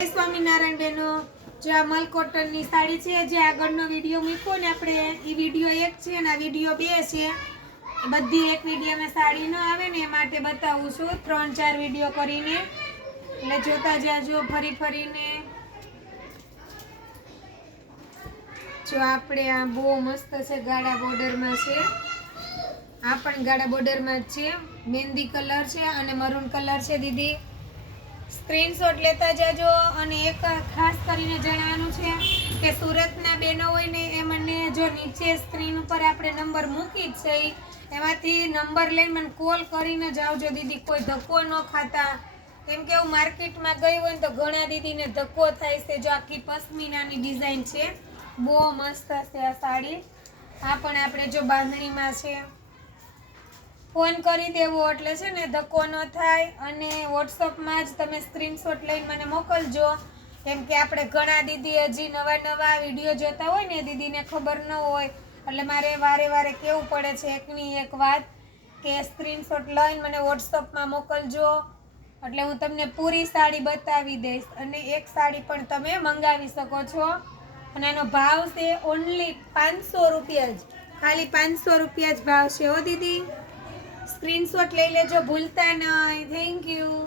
સ્વામિનારાયણ બેનો જે આ મલ કોટનની સાડી છે જે આગળનો વિડીયો મૂક્યો ને આપણે એ વિડીયો 1 છે અને આ વિડીયો 2 છે બધી એક વિડીયોમાં સાડી ન આવે ને એ માટે બતાવું છું 3-4 વિડીયો કરીને એટલે જોતા જાજો ફરીને જો આપણે આ બહુ મસ્ત છે ગાળા બોર્ડરમાં છે આ પણ ગાળા બોર્ડરમાં જ છે મહેંદી કલર છે અને મરૂન કલર છે દીદી સ્ક્રીનશોટ લેતા જાજો અને એક ખાસ કરીને જણાવવાનું છે કે સુરતના બેનો હોય ને એ મને જો નીચે સ્ક્રીન ઉપર આપણે નંબર મૂકી જ છે એમાંથી નંબર લઈને મને કોલ કરીને જાવજો દીદી કોઈ ધક્કો ન ખાતા કેમ કે હું માર્કેટમાં ગઈ હોય ને તો ઘણા દીદીને ધક્કો થાય છે જો આખી પશ્મિનાની ડિઝાઇન છે બહુ મસ્ત છે આ સાડી આ પણ આપણે જો બાંધણીમાં છે ફોન કરી દેવો એટલે છે ને ધક્કો ન થાય અને વોટ્સઅપમાં જ તમે સ્ક્રીનશોટ લઈને મને મોકલજો કેમ કે આપણે ઘણા દીદી હજી નવા વિડીયો જોતા હોય ને દીદીને ખબર ન હોય એટલે મારે વારે કહેવું પડે છે એકની એક વાત કે સ્ક્રીનશોટ લઈને મને વોટ્સઅપમાં મોકલજો એટલે હું તમને પૂરી સાડી બતાવી દઈશ અને એક સાડી પણ તમે મંગાવી શકો છો અને એનો ભાવ છે ઓન્લી 500 રૂપિયા જ ખાલી 500 રૂપિયા જ ભાવ છે હો દીદી સ્ક્રીનશોટ લઈ લેજો ભૂલતા નહીં થેન્ક યુ